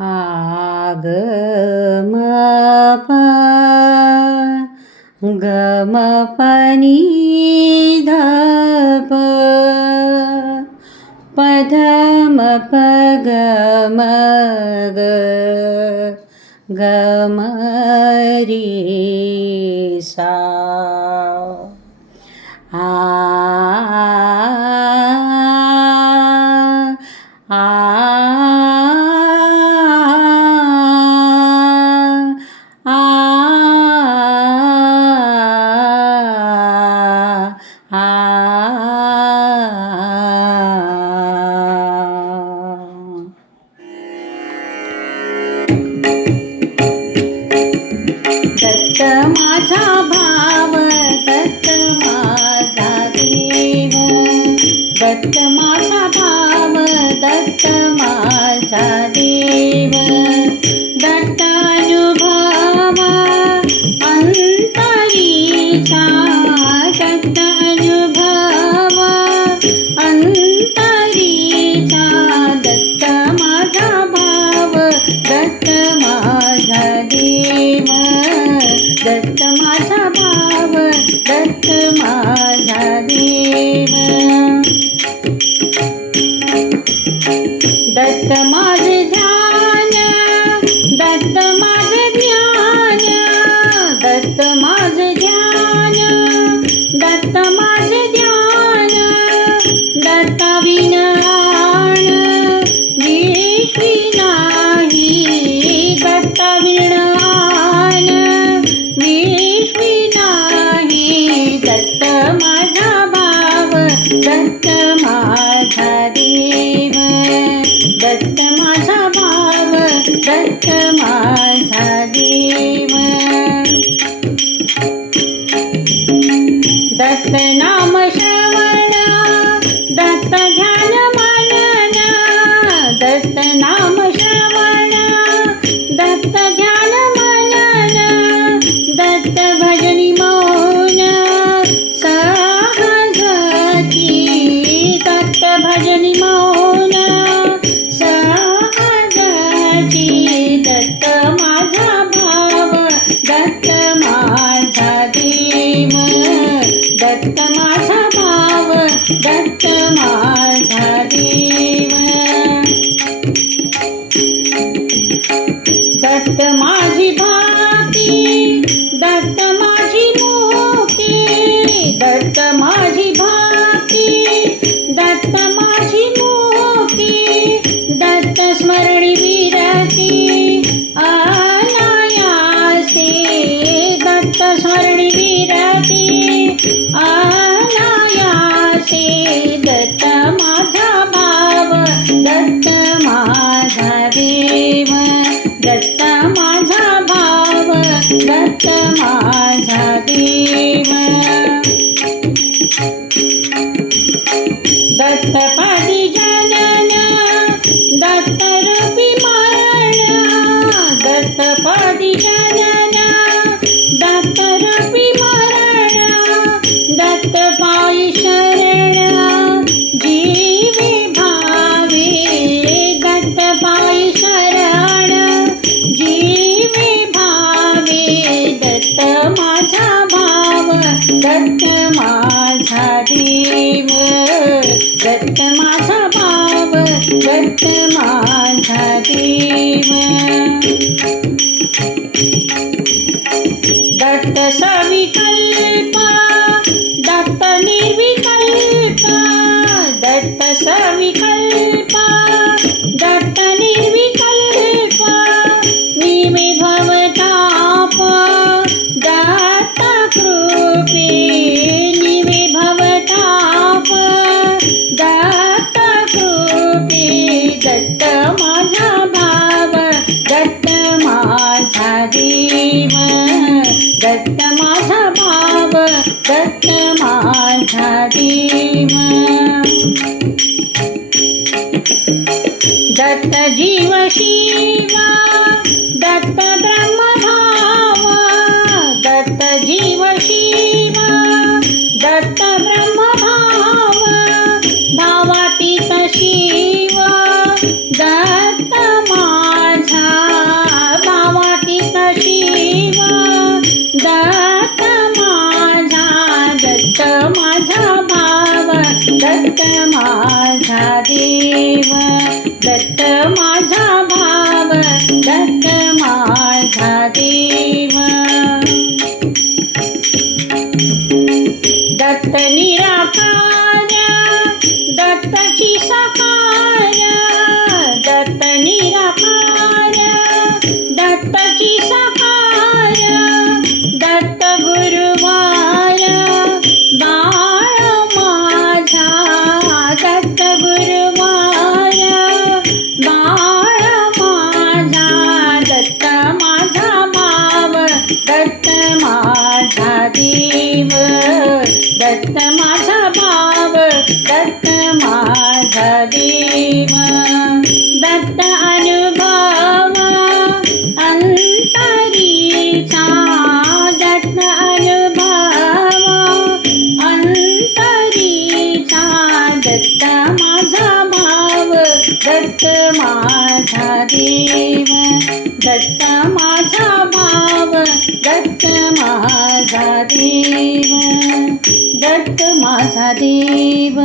ആഗമ ഗമ പനീധ പധമ പഗമ ഗമരീ സാ. ആ माझा भाव दत्त माझा देव. Datta Thank you. दत्त माझा देव. दत्त माझी भाती दत्त माझी मोती दत्त दत्तपादी जनना दत्तरूपी मारणा दत्तपादी जनना दत्तरूपी मारणा दत्तपायी शरणा जीवे भावे दत्तपायी शरण जीवे भावे दत्त माझा भाव दत्त माझा देव ಶ್ರೀ Bye. माधदेव दत्त अनुभव अंतरीचा दत्त अनुभव अंतरीचा दत्त माझा भाव दत्त माझा देव दत्त माझा भाव दत्त माझा देव दत्त माझा देव।